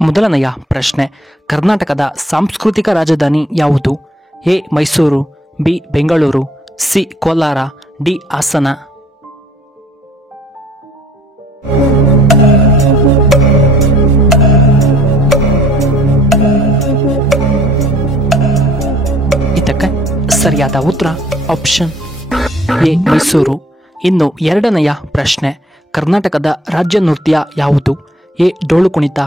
ಮೊದಲನೆಯ ಪ್ರಶ್ನೆ, ಕರ್ನಾಟಕದ ಸಾಂಸ್ಕೃತಿಕ ರಾಜಧಾನಿ ಯಾವುದು? A Mysuru, B Bengaluru, C Kolar, D Hassan. ಇದಕ್ಕೆ ಸರಿಯಾದ ಉತ್ತರ ಆಪ್ಷನ್ ಎ ಮೈಸೂರು. ಇನ್ನು ಎರಡನೆಯ ಪ್ರಶ್ನೆ, ಕರ್ನಾಟಕದ ರಾಜ್ಯ ನೃತ್ಯ ಯಾವುದು? A Dollu Kunitha,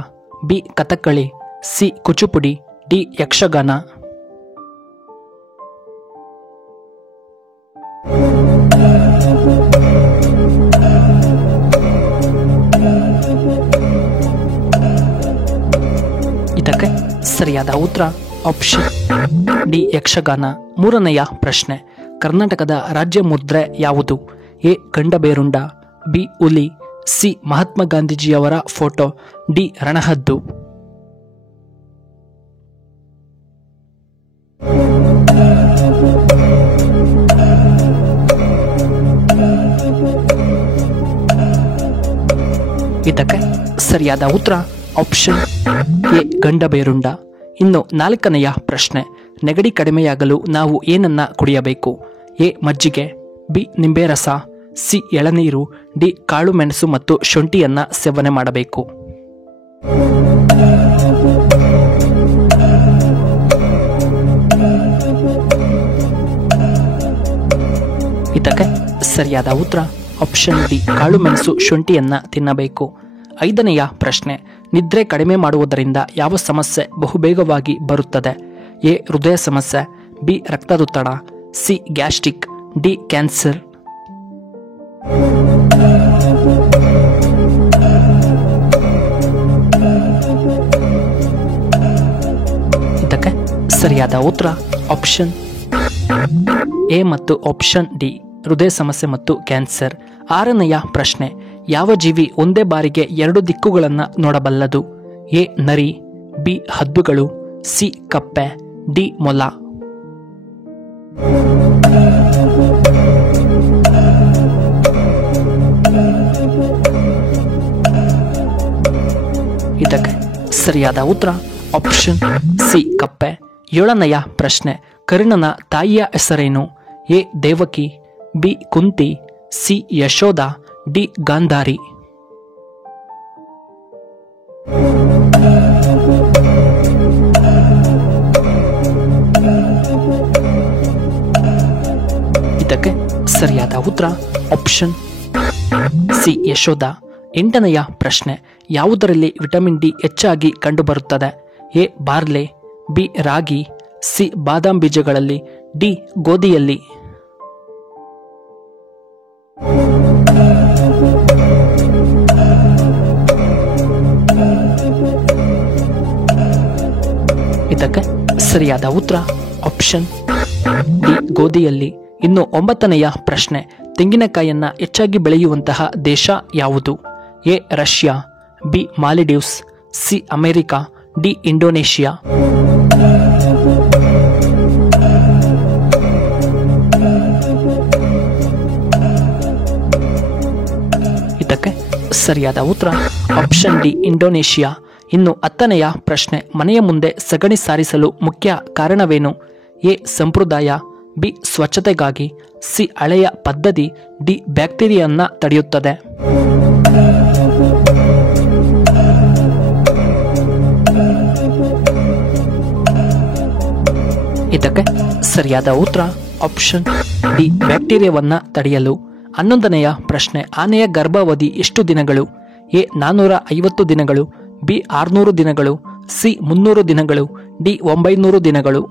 B Kathakali, C Kuchipudi, D Yakshagana. ಇದಕ್ಕೆ ಸರಿಯಾದ ಉತ್ತರ ಆಪ್ಷನ್ ಡಿ ಯಕ್ಷಗಾನ. ಮೂರನೆಯ ಪ್ರಶ್ನೆ, ಕರ್ನಾಟಕದ ರಾಜ್ಯ ಮುದ್ರೆ ಯಾವುದು? ಎ ಗಂಡಬೇರುಂಡ, ಬಿ ಹುಲಿ, ಸಿ ಮಹಾತ್ಮ ಗಾಂಧೀಜಿಯವರ ಫೋಟೋ, ಡಿ ರಣಹದ್ದು. ಇದಕ್ಕೆ ಸರಿಯಾದ ಉತ್ತರ ಆಪ್ಷನ್ ಎ ಗಂಡಬೇರುಂಡ. ಇನ್ನು ನಾಲ್ಕನೆಯ ಪ್ರಶ್ನೆ, ನೆಗಡಿ ಕಡಿಮೆಯಾಗಲು ನಾವು ಏನನ್ನ ಕುಡಿಯಬೇಕು? ಎ ಮಜ್ಜಿಗೆ, ಬಿ ನಿಂಬೆ ರಸ, ಸಿ ಎಳನೀರು, ಡಿ ಕಾಳು ಮೆಣಸು ಮತ್ತು ಶುಂಠಿಯನ್ನ ಸೇವನೆ ಮಾಡಬೇಕು. ಇದಕ್ಕೆ ಸರಿಯಾದ ಉತ್ತರ ಆಪ್ಷನ್ ಡಿ ಕಾಳು ಮೆಣಸು ಶುಂಠಿಯನ್ನ ತಿನ್ನಬೇಕು. ಐದನೆಯ ಪ್ರಶ್ನೆ, ನಿದ್ರೆ ಕಡಿಮೆ ಮಾಡುವುದರಿಂದ ಯಾವ ಸಮಸ್ಯೆ ಬಹುಬೇಗವಾಗಿ ಬರುತ್ತದೆ? ಎ ಹೃದಯ ಸಮಸ್ಯೆ, ಬಿ ರಕ್ತದೊತ್ತಡ, ಸಿ ಗ್ಯಾಸ್ಟ್ರಿಕ್, ಡಿ ಕ್ಯಾನ್ಸರ್. ಇದಕ್ಕೆ ಸರಿಯಾದ ಉತ್ತರ ಆಪ್ಷನ್ ಎ ಮತ್ತು ಆಪ್ಷನ್ ಡಿ ಹೃದಯ ಸಮಸ್ಯೆ ಮತ್ತು ಕ್ಯಾನ್ಸರ್. ಆರನೆಯ ಪ್ರಶ್ನೆ, ಯಾವ ಜೀವಿ ಒಂದೇ ಬಾರಿಗೆ ಎರಡು ದಿಕ್ಕುಗಳನ್ನು ನೋಡಬಲ್ಲದು? ಎ ನರಿ, ಬಿ ಹದ್ದುಗಳು, ಸಿ ಕಪ್ಪೆ, ಡಿ ಮೊಲ. ಇದಕ್ಕೆ ಸರಿಯಾದ ಉತ್ತರ ಆಪ್ಷನ್ ಸಿ ಕಪ್ಪೆ. ಏಳನೆಯ ಪ್ರಶ್ನೆ, ಕರ್ಣನ ತಾಯಿಯ ಹೆಸರೇನು? A Devaki, B Kunti, C Yashoda, D Gandhari. ಇದಕ್ಕೆ ಸರಿಯಾದ ಉತ್ತರ ಆಪ್ಷನ್ ಸಿ ಯಶೋಧ. ಎಂಟನೆಯ ಪ್ರಶ್ನೆ, ಯಾವುದರಲ್ಲಿ ವಿಟಮಿನ್ ಡಿ ಹೆಚ್ಚಾಗಿ ಕಂಡುಬರುತ್ತದೆ? ಎ ಬಾರ್ಲೆ, ಬಿ ರಾಗಿ, ಸಿ ಬಾದಾಮ್ ಬೀಜಗಳಲ್ಲಿ, ಡಿ ಗೋಧಿಯಲ್ಲಿ. ಇದಕ್ಕೆ ಸರಿಯಾದ ಉತ್ತರ ಆಪ್ಷನ್ ಡಿ ಗೋಧಿಯಲ್ಲಿ. ಇನ್ನು ಒಂಬತ್ತನೆಯ ಪ್ರಶ್ನೆ, ತೆಂಗಿನಕಾಯಿಯನ್ನ ಹೆಚ್ಚಾಗಿ ಬೆಳೆಯುವಂತಹ ದೇಶ ಯಾವುದು? A Russia, B Maldives, C America, D Indonesia. ಇದಕ್ಕೆ ಸರಿಯಾದ ಉತ್ತರ ಆಪ್ಷನ್ ಡಿ ಇಂಡೋನೇಷಿಯಾ. ಇನ್ನು ಹತ್ತನೆಯ ಪ್ರಶ್ನೆ, ಮನೆಯ ಮುಂದೆ ಸಗಣಿ ಸಾರಿಸಲು ಮುಖ್ಯ ಕಾರಣವೇನು? ಎ ಸಂಪ್ರದಾಯ, ಬಿ ಸ್ವಚ್ಛತೆಗಾಗಿ, ಸಿ ಹಳೆಯ ಪದ್ಧತಿ, ಡಿ ಬ್ಯಾಕ್ಟೀರಿಯಾನ್ನ ತಡೆಯುತ್ತದೆ. ಇದಕ್ಕೆ ಸರಿಯಾದ ಉತ್ತರ ಆಪ್ಷನ್ ಡಿ ಬ್ಯಾಕ್ಟೀರಿಯಾವನ್ನ ತಡೆಯಲು. 11ನೆಯ ಪ್ರಶ್ನೆ, ಆನೆಯ ಗರ್ಭಾವಧಿ ಎಷ್ಟು ದಿನಗಳು? ಎ 450 ದಿನಗಳು, ಬಿ 600 ದಿನಗಳು, ಸಿ 300 ದಿನಗಳು, ಡಿ 900 ದಿನಗಳು.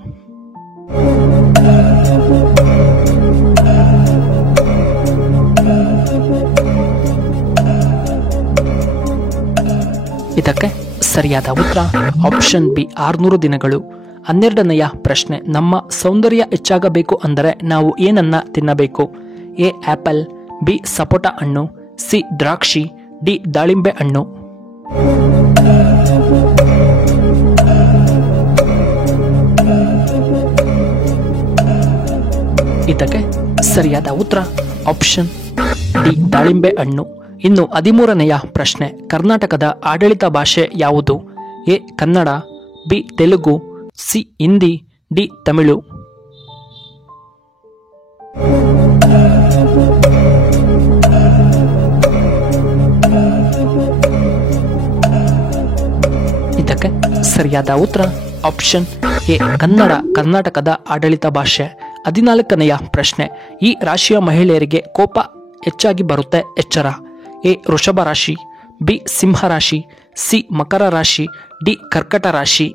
ಇದಕ್ಕೆ ಸರಿಯಾದ ಉತ್ತರ ಆಪ್ಷನ್ ಬಿ 600 ದಿನಗಳು. 12ನೆಯ ಪ್ರಶ್ನೆ, ನಮ್ಮ ಸೌಂದರ್ಯ ಹೆಚ್ಚಾಗಬೇಕು ಅಂದರೆ ನಾವು ಏನನ್ನ ತಿನ್ನಬೇಕು? ಎ ಆಪಲ್, ಬಿ ಸಪೋಟ ಹಣ್ಣು, ಸಿ ದ್ರಾಕ್ಷಿ, ಡಿ ದಾಳಿಂಬೆ ಹಣ್ಣು. ಇದಕ್ಕೆ ಸರಿಯಾದ ಉತ್ತರ ಆಪ್ಷನ್ ಡಿ ದಾಳಿಂಬೆ ಹಣ್ಣು. ಇನ್ನು 13ನೆಯ ಪ್ರಶ್ನೆ, ಕರ್ನಾಟಕದ ಆಡಳಿತ ಭಾಷೆ ಯಾವುದು? A Kannada, B Telugu, C Hindi, D Tamil. ಇದಕ್ಕೆ ಸರಿಯಾದ ಉತ್ತರ ಆಪ್ಷನ್ ಎ ಕನ್ನಡ ಕರ್ನಾಟಕದ ಆಡಳಿತ ಭಾಷೆ. 14ನೆಯ ಪ್ರಶ್ನೆ, ಈ ರಾಶಿಯ ಮಹಿಳೆಯರಿಗೆ ಕೋಪ ಹೆಚ್ಚಾಗಿ ಬರುತ್ತೆ, ಎಚ್ಚರ. ಎ ವೃಷಭ ರಾಶಿ, ಬಿ ಸಿಂಹ ರಾಶಿ, ಸಿ ಮಕರ ರಾಶಿ, ಡಿ ಕರ್ಕಟ ರಾಶಿ.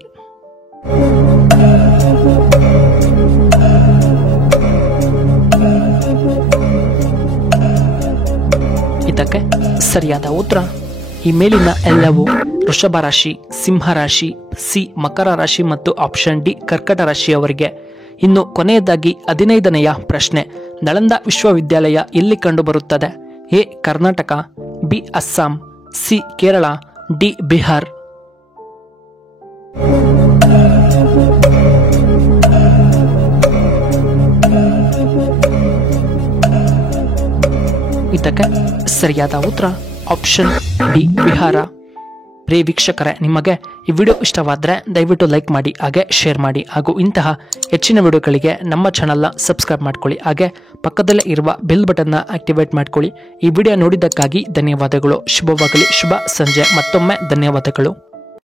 ಇದಕ್ಕೆ ಸರಿಯಾದ ಉತ್ತರ ಈ ಮೇಲಿನ ಎಲ್ಲವೂ ವೃಷಭ ರಾಶಿ, ಸಿಂಹ ರಾಶಿ, ಸಿ ಮಕರ ರಾಶಿ ಮತ್ತು ಆಪ್ಷನ್ ಡಿ ಕರ್ಕಟ ರಾಶಿಯವರಿಗೆ. ಇನ್ನು ಕೊನೆಯದಾಗಿ 15ನೆಯ ಪ್ರಶ್ನೆ, ನಳಂದ ವಿಶ್ವವಿದ್ಯಾಲಯ ಎಲ್ಲಿ ಕಂಡುಬರುತ್ತದೆ? A Karnataka, B Assam, C Kerala, D Bihar. ಇದಕ್ಕೆ ಸರಿಯಾದ ಉತ್ತರ ಆಪ್ಷನ್ ಡಿ ಬಿಹಾರ. ಪ್ರಿಯ ವೀಕ್ಷಕರೇ, ನಿಮಗೆ ಈ ವಿಡಿಯೋ ಇಷ್ಟವಾದರೆ ದಯವಿಟ್ಟು ಲೈಕ್ ಮಾಡಿ, ಹಾಗೆ ಶೇರ್ ಮಾಡಿ, ಹಾಗೂ ಇಂತಹ ಹೆಚ್ಚಿನ ವಿಡಿಯೋಗಳಿಗೆ ನಮ್ಮ ಚಾನಲ್ನ ಸಬ್ಸ್ಕ್ರೈಬ್ ಮಾಡ್ಕೊಳ್ಳಿ, ಹಾಗೆ ಪಕ್ಕದಲ್ಲೇ ಇರುವ ಬೆಲ್ ಬಟನ್ನ ಆಕ್ಟಿವೇಟ್ ಮಾಡ್ಕೊಳ್ಳಿ. ಈ ವಿಡಿಯೋ ನೋಡಿದ್ದಕ್ಕಾಗಿ ಧನ್ಯವಾದಗಳು. ಶುಭವಾಗಲಿ. ಶುಭ ಸಂಜೆ. ಮತ್ತೊಮ್ಮೆ ಧನ್ಯವಾದಗಳು.